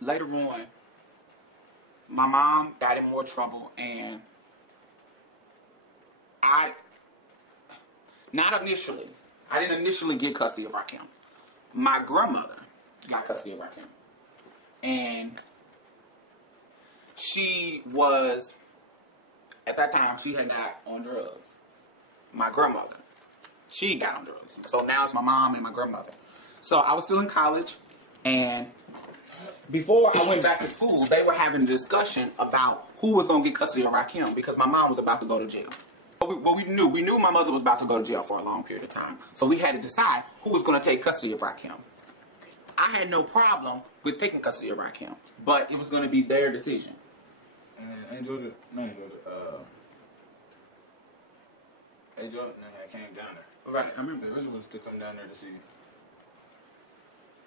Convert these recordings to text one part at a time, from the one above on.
later on, my mom got in more trouble, and not initially. I didn't initially get custody of Rakim. My grandmother got custody of Rakim. And she was, at that time, she had got on drugs. My grandmother. She got on drugs. So now it's my mom and my grandmother. So I was still in college, and before I went back to school, they were having a discussion about who was going to get custody of Rakim because my mom was about to go to jail. Well, we knew my mother was about to go to jail for a long period of time. So we had to decide who was going to take custody of Rakim. I had no problem with taking custody of Rakim, but it was going to be their decision. And Georgia, no, Georgia, hey, Georgia, I came down there. Right, I remember. The original was to come down there to see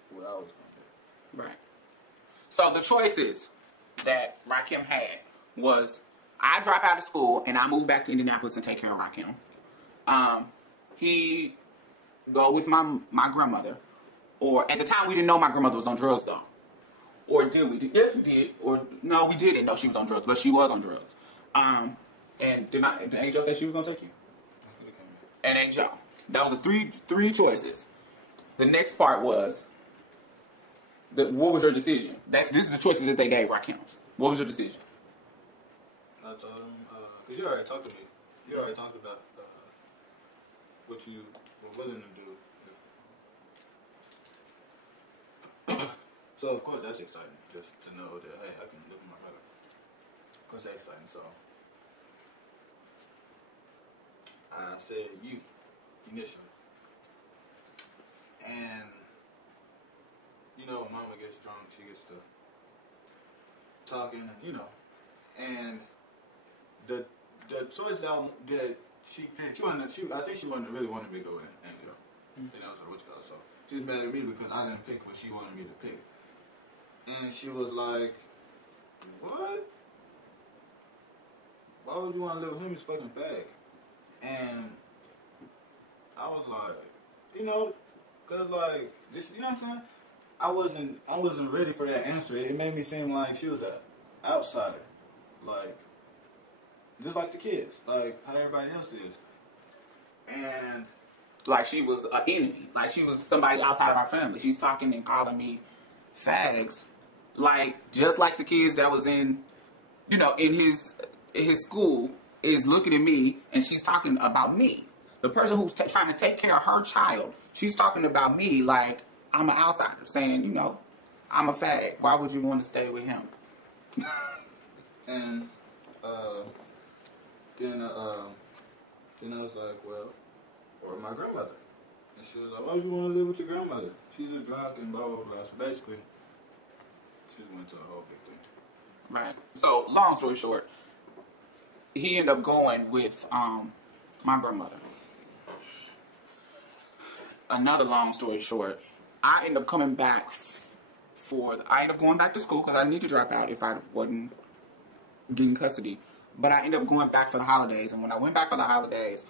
what I was going to do. Right. So the choices that Rakim had was I drop out of school and I move back to Indianapolis and take care of Rakim. He go with my grandmother. Or at the time we didn't know my grandmother was on drugs though. Or did we? Yes, we did. Or no, we didn't know she was on drugs, but she was on drugs. And did Aunt Jo say she was gonna take you? And Aunt Jo. That was the three choices. The next part was what was your decision? This is the choices that they gave Rakim. What was your decision? I told him, because you already talked to me. You already talked about what you were willing to do. So, of course, that's exciting, just to know that, hey, I can live with my brother. Of course, that's exciting. So, I said you, initially. And, you know, Mama gets drunk, she gets to talking, and, and the choice that she picked, I think she really wanted me to go with Angel. I think that was her witch color, so she was mad at me because I didn't pick what she wanted me to pick. And she was like, what? Why would you want to live with him? He's fucking bag. And I was like, cause like this, you know what I'm saying? I wasn't ready for that answer. It made me seem like she was an outsider, like just like the kids, like how everybody else is. And like she was an enemy, like she was somebody outside of our family. She's talking and calling me fags, like just like the kids that was in his school is looking at me and she's talking about me. The person who's trying to take care of her child, she's talking about me like I'm an outsider, saying, I'm a fag. Why would you want to stay with him? And then I was like, well, or my grandmother. And she was like, why would you want to live with your grandmother? She's a drunk and blah, blah, blah. So basically, she just went to a whole big thing. Right. So, long story short, he ended up going with my grandmother. Another long story short, I ended up coming back I ended up going back to school because I didn't need to drop out if I wasn't getting custody. But I ended up going back for the holidays. And when I went back for the holidays,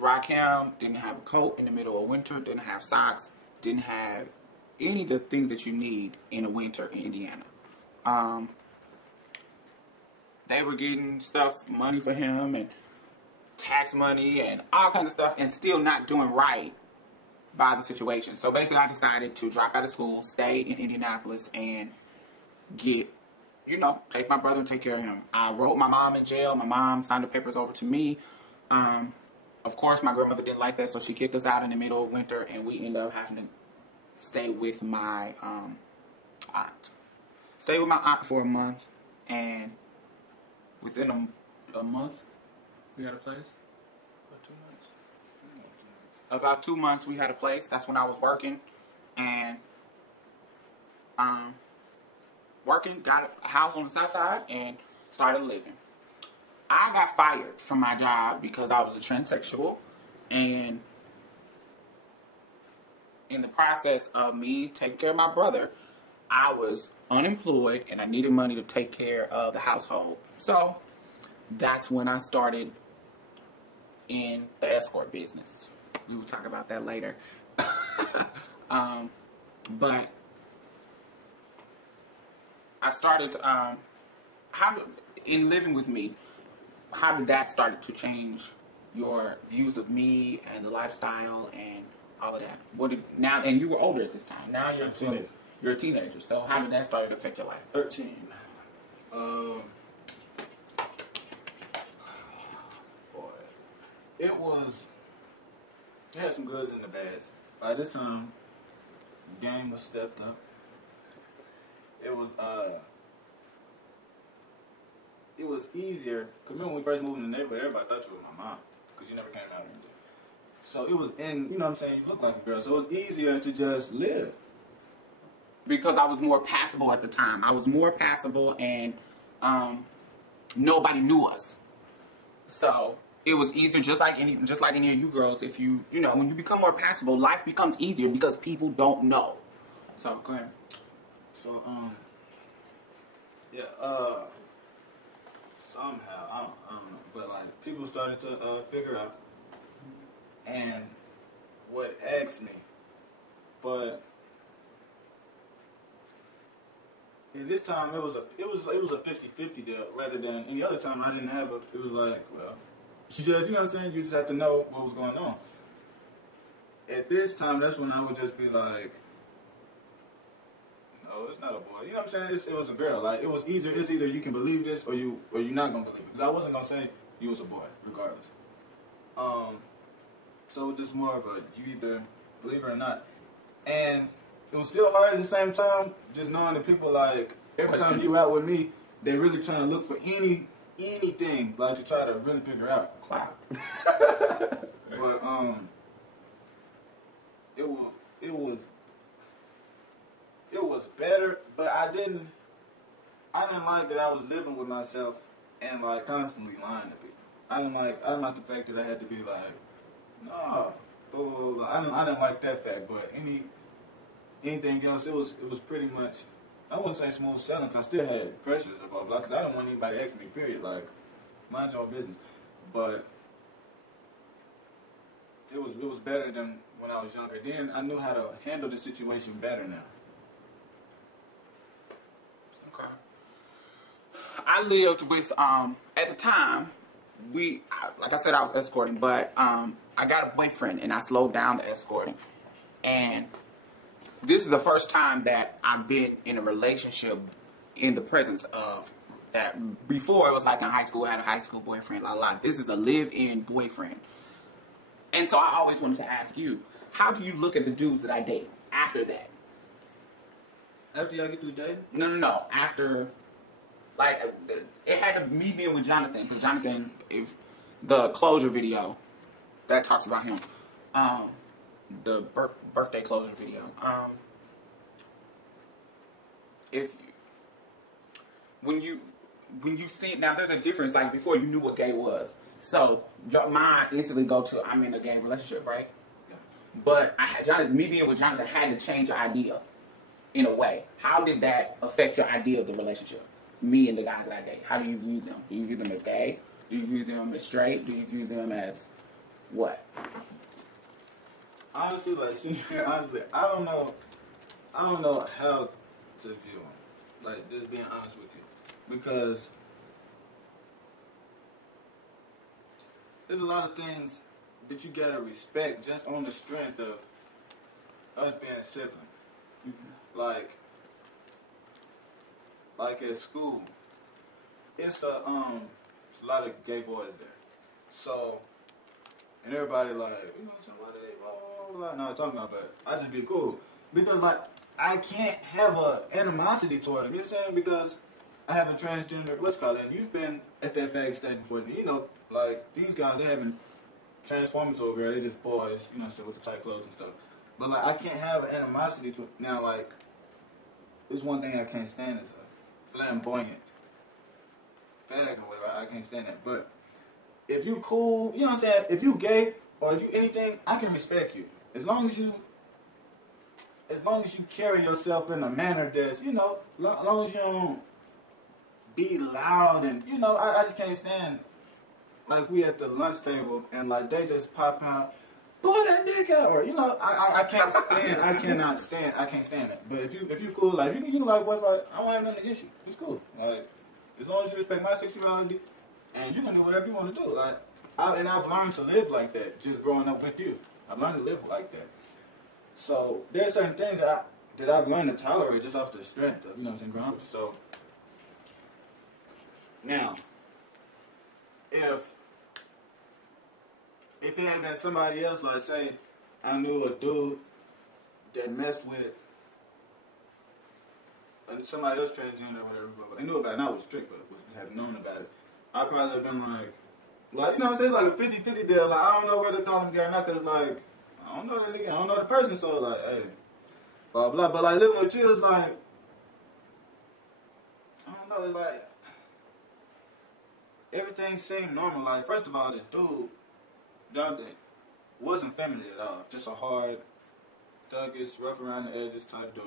Rakim didn't have a coat in the middle of winter, didn't have socks, didn't have any of the things that you need in a winter in Indiana. They were getting money for him and tax money and all kinds of stuff and still not doing right by the situation. So basically I decided to drop out of school, stay in Indianapolis and take my brother and take care of him. I wrote my mom in jail. My mom signed the papers over to me. Of course, my grandmother didn't like that, so she kicked us out in the middle of winter, and we ended up having to stay with my aunt. Stayed with my aunt for a month, and within a month, we had a place. About 2 months, we had a place. That's when I was working, and got a house on the south side, and started living. I got fired from my job because I was a transsexual, and in the process of me taking care of my brother, I was unemployed, and I needed money to take care of the household. So that's when I started in the escort business. We will talk about that later. But I started, in living with me, how did that start to change your views of me and the lifestyle and all of that? What did now? And you were older at this time. Now you're a teenager. You're a teenager. So how did that start to affect your life? 13. Boy, it had some goods and the bads. By this time, the game was stepped up. It was easier. Cause remember when we first moved in the neighborhood, everybody thought you were my mom, cause you never came out here. So it was you know what I'm saying, you look like a girl. So it was easier to just live. Because I was more passable at the time. I was more passable, and nobody knew us. So it was easier, just like any of you girls. If you know, when you become more passable, life becomes easier because people don't know. So go ahead. So somehow I don't know, but like people started to figure out, and what asked me, but in this time it was a 50-50 deal rather than any other time I didn't have it was like, well, you just, you know what I'm saying, you just have to know what was going on. At this time, that's when I would just be like, no, it's not a boy. You know what I'm saying? It was a girl. Like, it's either you can believe this or you're not gonna believe it. Because I wasn't gonna say you was a boy, regardless. So it was just more of a, you either believe it or not. And it was still hard at the same time, just knowing that people, like, every time you out with me, they really trying to look for anything, like, to try to really figure out. Clout. But it was better, but I didn't like that I was living with myself and like constantly lying to people. I didn't like the fact that I had to be like, no, blah, blah, blah. I didn't like that fact, but anything else, it was pretty much, I wouldn't say smooth sailing, because I still had pressures and blah blah, because I didn't want anybody to ask me, period, like, mind your own business. But it was better than when I was younger. Then I knew how to handle the situation better now. Okay. I lived with, at the time, like I said, I was escorting, but I got a boyfriend and I slowed down the escorting. And this is the first time that I've been in a relationship in the presence of that. Before, it was like in high school, I had a high school boyfriend, This is a live-in boyfriend. And so I always wanted to ask you, how do you look at the dudes that I date after that? After y'all get through dating? No. After, like, it had to me being with Jonathan, because Jonathan, if the closure video that talks about him, the birthday closure video, when you see, now there's a difference, like before you knew what gay was, so your mind instantly go to, I'm in a gay relationship, right? Yeah. But me being with Jonathan had to change your idea in a way. How did that affect your idea of the relationship? Me and the guys that I date, how do you view them? Do you view them as gay? Do you view them as straight? Do you view them as what? Honestly, I don't know how to view them. Like, just being honest with you, because there's a lot of things that you gotta respect just on the strength of us being siblings. Mm-hmm. Like at school, it's a lot of gay boys there. So, and everybody like, you know what I'm saying, why do they blah, blah, blah. No, I'm talking about, but I just be cool. Because like, I can't have a animosity toward them, you know what I'm saying? Because I have a transgender, what's called it, and you've been at that vague stage before, you know, like, these guys, they haven't transformed over here, they're just boys, you know what I'm saying, with the tight clothes and stuff. But like, I can't have an animosity to, now like, there's one thing I can't stand is a flamboyant fag or whatever, I can't stand that. But if you cool, you know what I'm saying, if you gay, or if you anything, I can respect you. As long as you carry yourself in a manner that's, you know, as long as you don't be loud and, you know, I just can't stand, like, we at the lunch table and, like, they just pop out pull that dick out, or I can't stand, I can't stand it. But if you cool, like you can like what's like, I don't have nothing against you. It's cool. Like as long as you respect my sexuality, and you can do whatever you want to do. Like I've learned to live like that just growing up with you. I've learned to live like that. So there's certain things that I've learned to tolerate just off the strength of growing up with you. So now, if it had been somebody else, like say I knew a dude that messed with somebody else transgender or whatever, but I knew about it, not was strict, but have known about it, I probably have been like you know what I'm saying, it's like a 50-50 deal. Like I don't know whether to call him gay or not, cause like I don't know that nigga, I don't know the person, so like hey, blah blah. But like living with you is like I don't know, it's like everything seemed normal. Like first of all, the dude Dante wasn't feminine at all. Just a hard, thuggish, rough around the edges type dude.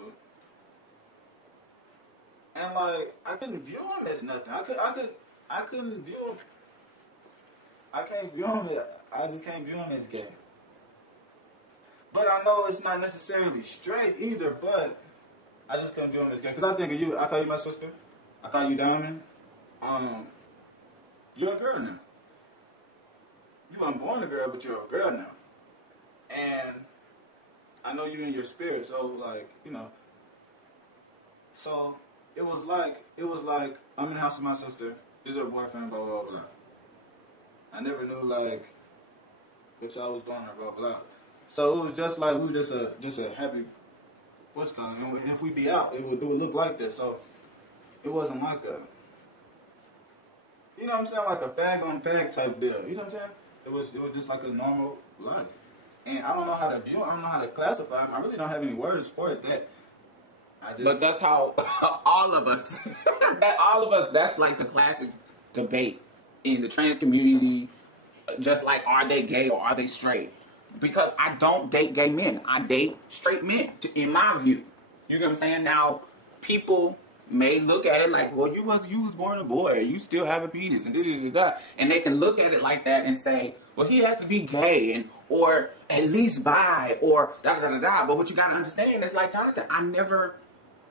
And like I couldn't view him as nothing. I couldn't view him. I can't view him. I just can't view him as gay. But I know it's not necessarily straight either. But I just couldn't view him as gay. Cause I think of you. I call you my sister. I call you Diamond. You're a girl now. You weren't born a girl, but you're a girl now. And I know you in your spirit, so like, so it was like I'm in the house with my sister, this is her boyfriend, blah blah blah. I never knew like what y'all was doing or blah blah. So it was just like we were just a happy what's called, and if we be out, it would look like this. So it wasn't like a what I'm saying, like a fag on fag type deal. You know what I'm saying? It was just like a normal life. And I don't know how to view him. I don't know how to classify him. I really don't have any words for it. But that's how all of us, that's like the classic debate in the trans community. Just like, are they gay or are they straight? Because I don't date gay men. I date straight men, in my view. You know what I'm saying? Now, people may look at it like, well, you was born a boy, you still have a penis, and da-da-da-da. And they can look at it like that and say, well, he has to be gay, or at least bi, or da-da-da-da-da. But what you gotta understand is, like Jonathan,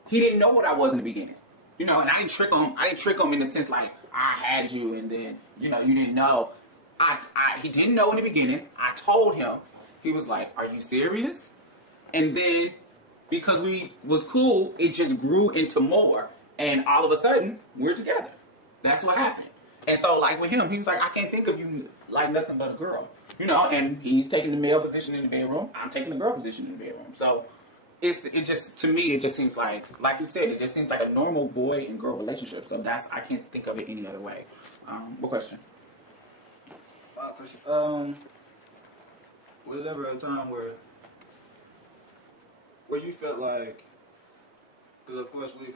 he didn't know what I was in the beginning. And I didn't trick him. I didn't trick him in the sense like, I had you, and then, you didn't know. He didn't know in the beginning. I told him. He was like, are you serious? And then, because we was cool, it just grew into more. And all of a sudden, we're together. That's what happened. And so, like with him, he was like, I can't think of you like nothing but a girl. And he's taking the male position in the bedroom. I'm taking the girl position in the bedroom. So, to me, it just seems like you said, it just seems like a normal boy and girl relationship. So I can't think of it any other way. What question? Was there ever a time where you felt like, because of course we've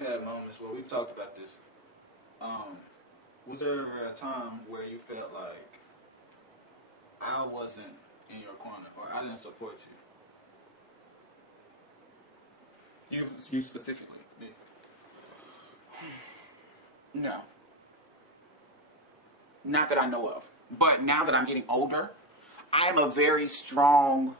had moments where we've talked about this. Was there ever a time where you felt like I wasn't in your corner or I didn't support you? You specifically? Me. No. Not that I know of. But now that I'm getting older, I am a very strong-willed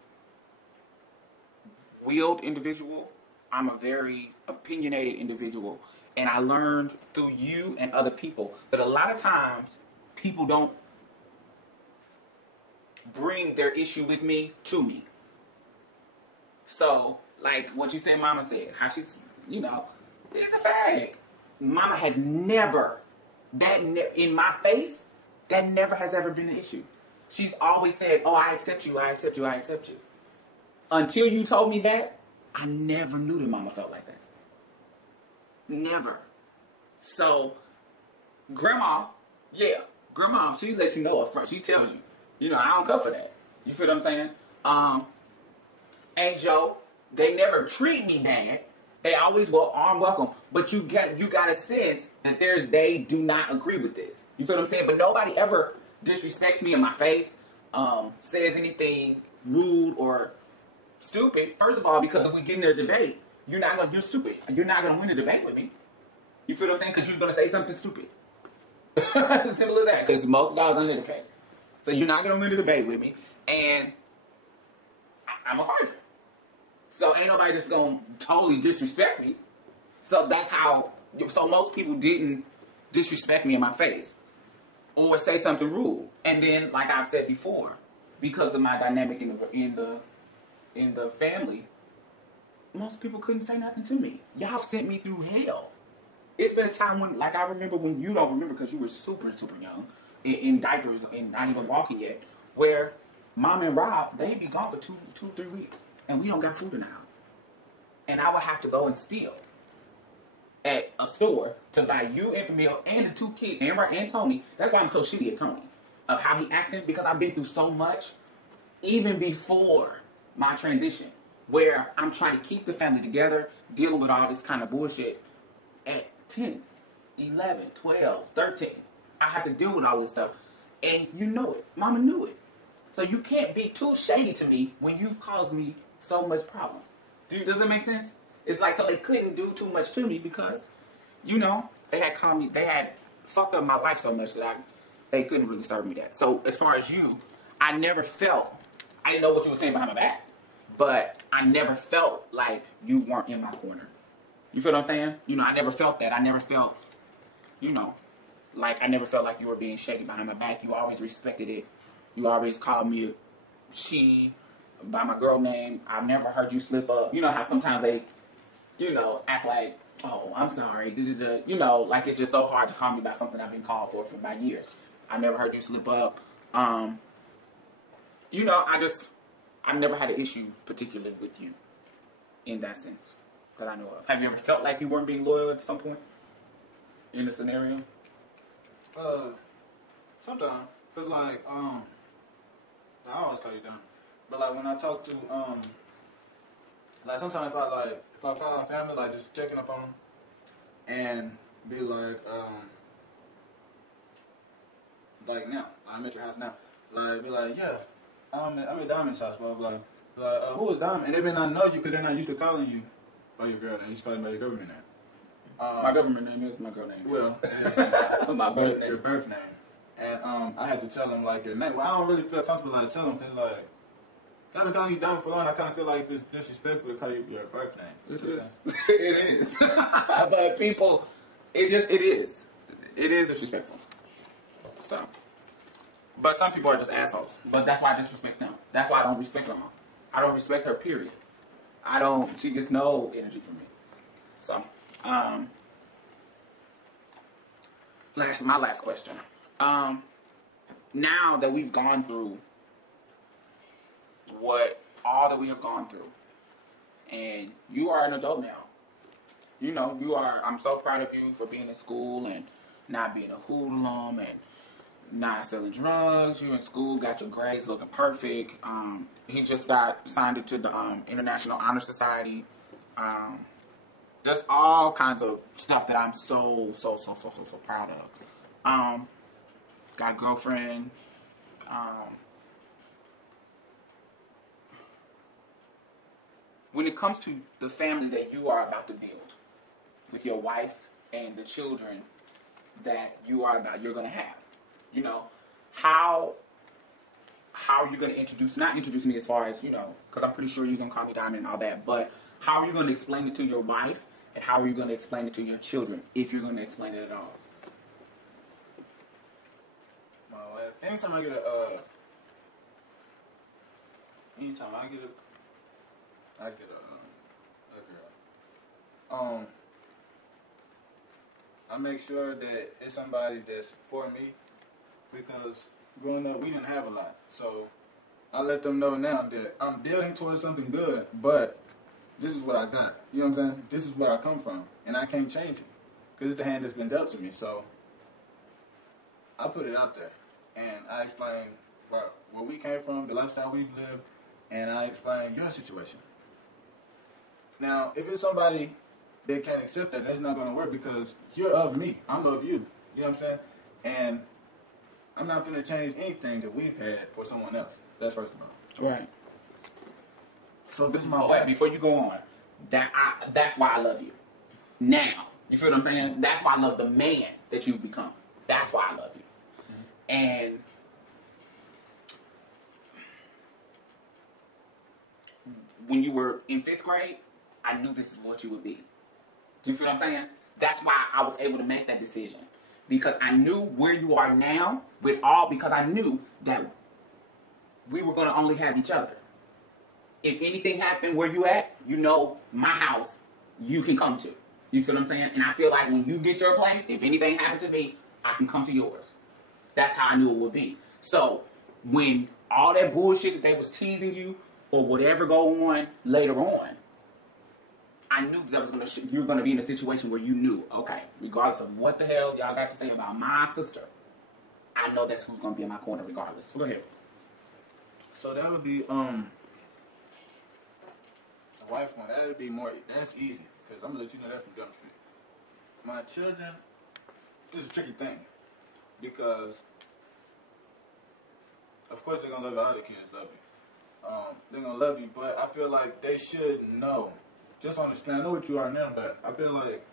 individual. I'm a very opinionated individual. And I learned through you and other people that a lot of times people don't bring their issue with me to me. So, like what you said Mama said, how she's, it's a fag. Mama has never, in my face, that never has ever been an issue. She's always said, oh, I accept you, I accept you, I accept you. Until you told me that, I never knew that Mama felt like that. Never. So, Grandma, she lets you know up front. She tells you, I don't cut for that. You feel what I'm saying? And Joe, they never treat me bad. They always arm welcome. But you got a sense that they do not agree with this. You feel what I'm saying? But nobody ever disrespects me in my face, says anything rude or stupid. First of all, because if we get in a debate, you're stupid. You're not gonna win a debate with me. You feel what I'm saying? Because you're gonna say something stupid. Simple as that. Because most guys are uneducated. So you're not going to win the debate with me. And I'm a fighter. So ain't nobody just going to totally disrespect me. So that's how... So most people didn't disrespect me in my face. Or say something rude. And then, like I've said before, because of my dynamic in the family, most people couldn't say nothing to me. Y'all sent me through hell. It's been a time when, like I remember when you don't remember because you were super, super young, in diapers and not even walking yet, where Mom and Rob, they'd be gone for 2-3 weeks, and we don't got food in the house. And I would have to go and steal at a store to buy you and Camille and the 2 kids, Amber and Tony. That's why I'm so shitty at Tony, of how he acted, because I've been through so much, even before my transition, where I'm trying to keep the family together, dealing with all this kind of bullshit at 10, 11, 12, 13. I have to deal with all this stuff. And you know it. Mama knew it. So you can't be too shady to me when you've caused me so much problems. Does that make sense? It's like, so they couldn't do too much to me because, you know, they had fucked up my life so much that they couldn't really serve me that. So as far as you, I didn't know what you were saying behind my back, but I never felt like you weren't in my corner. You feel what I'm saying? You know, I never felt that. I never felt, you know, I never felt like you were being shady behind my back. You always respected it. You always called me she by my girl name. I've never heard you slip up. You know how sometimes they, you know, act like, oh, I'm sorry. You know, like it's just so hard to call me by something I've been called for about years. I never heard you slip up. You know, I've never had an issue particularly with you in that sense that I know of. Have you ever felt like you weren't being loyal at some point in a scenario? Sometimes. Cause like, I always call you down. But like when I talk to, like sometimes if I call my family, like just checking up on them and be like now, I'm at your house now. Like, be like, yeah, I'm at Diamond's house, blah, blah, blah. Who is Diamond? And they may not know you because they're not used to calling you by your girl name. You used to call you by your government name. My government name is my girl name. Well, my birth name. Your birth name. And I had to tell them like your name. Well, I don't really feel comfortable like telling them because like, kind of calling you Diamond for long, I kind of feel like it's disrespectful to call you your birth name. It is. It is. But people, it is. It is disrespectful. So. But some people are just assholes. But that's why I disrespect them. That's why I don't respect her mom. I don't respect her, period. She gets no energy from me. So, my last question. Now that we've gone through all that we have gone through, and you are an adult now. You know, I'm so proud of you for being in school and not being a hoodlum and not selling drugs. You in school, got your grades looking perfect. He just got signed into the International Honor Society. Just all kinds of stuff that I'm so proud of. Got a girlfriend. When it comes to the family that you are about to build with your wife and the children that you're going to have, you know, how are you going to not introduce me as far as, you know, because I'm pretty sure you're going to call me Diamond and all that, but how are you going to explain it to your wife, and how are you going to explain it to your children, if you're going to explain it at all? My wife, anytime I get a girl, I make sure that it's somebody that's for me, because growing up we didn't have a lot. So I let them know now that I'm building towards something good, but this is what I got. You know what I'm saying? This is where I come from, and I can't change it because it's the hand that's been dealt to me. So I put it out there, and I explain where we came from, the lifestyle we've lived, and I explain your situation. Now, if it's somebody that can't accept that, that's not going to work, because you're of me. I'm of you. You know what I'm saying? And I'm not going to change anything that we've had for someone else. That's first of all. Right. So this is my wait, before you go on, that's why I love you. Now, you feel what I'm saying? That's why I love the man that you've become. That's why I love you. And when you were in 5th grade, I knew this is what you would be. Do you feel what I'm saying? That's why I was able to make that decision. Because I knew where you are now because I knew that we were going to only have each other. If anything happened where you at, you know my house you can come to. You feel what I'm saying? And I feel like when you get your place, if anything happened to me, I can come to yours. That's how I knew it would be. So when all that bullshit that they was teasing you or whatever go on later on, I knew that you were gonna be in a situation where you knew, okay, regardless of what the hell y'all got to say about my sister, I know that's who's gonna be in my corner regardless. Go ahead. So that would be the wife one. That would be more. That's easy because I'm gonna let you know that from Jump Street. My children, this is a tricky thing because, of course, they're gonna love you. All the kids love you. They're gonna love you, but I feel like they should know. Just understand. I know what you are now, but I feel like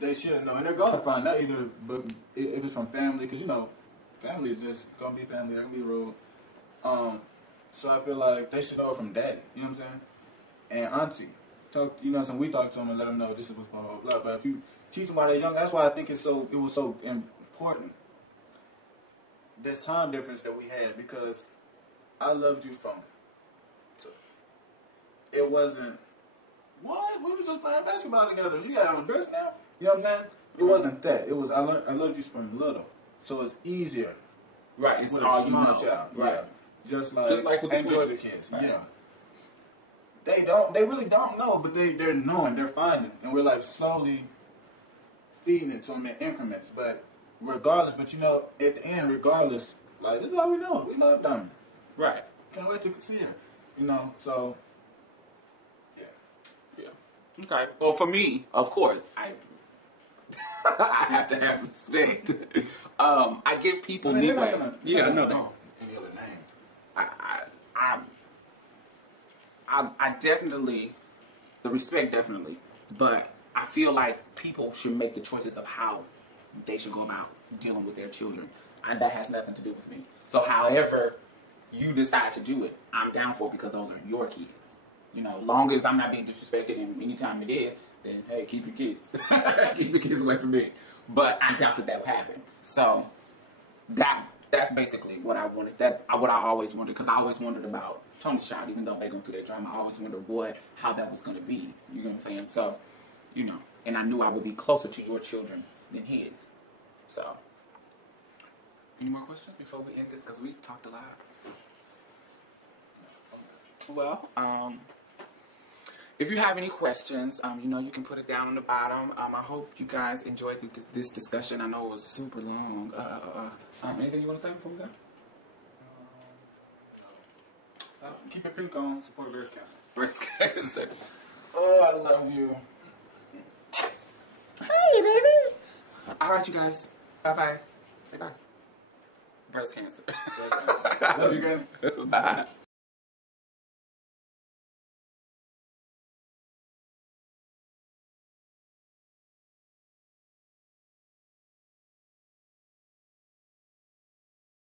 they should know, and they're gonna find out either. But if it's from family, because you know, family is just gonna be family. They're gonna be rude. So I feel like they should know it from daddy. You know what I'm saying? And auntie, we talk to them and let them know this is what's blah blah blah. But if you teach them while they're young, that's why I think it was so important. This time difference that we had because I loved you from. So it wasn't. What? We was just playing basketball together. You got on a dress now? You know what I'm saying? It wasn't that. It was I loved you from little. So it's easier. Right. It's with all a you small know. child. Right. Yeah. Just like with the Georgia kids. Right. Yeah. They really don't know, but they're knowing, they're finding. And we're like slowly feeding it to them in increments. But regardless, at the end, regardless, like this is all we know. We love Diamond. Right. Can't wait to see her. So Okay. Well, for me, of course, I have to have respect. I give people leeway. Yeah, no. Any other name? I definitely, the respect definitely, but I feel like people should make the choices of how they should go about dealing with their children, and that has nothing to do with me. So, however you decide to do it, I'm down for it because those are your kids. Long as I'm not being disrespected, and anytime it is, then hey, keep your kids. Keep your kids away from me. But I doubt that would happen. So that's basically what I wanted. What I always wondered, because I always wondered about Tony's child, even though they're going through their drama. I always wondered how that was going to be. You know what I'm saying? So, and I knew I would be closer to your children than his. So, any more questions before we end this? Because we talked a lot. Well, if you have any questions, you can put it down on the bottom. I hope you guys enjoyed this discussion. I know it was super long. Anything you want to say before we go? Keep it pink on. Support breast cancer. Breast cancer. Oh, I love you. Hey, baby. All right, you guys. Bye-bye. Say bye. Breast cancer. Love you, Granny. Bye.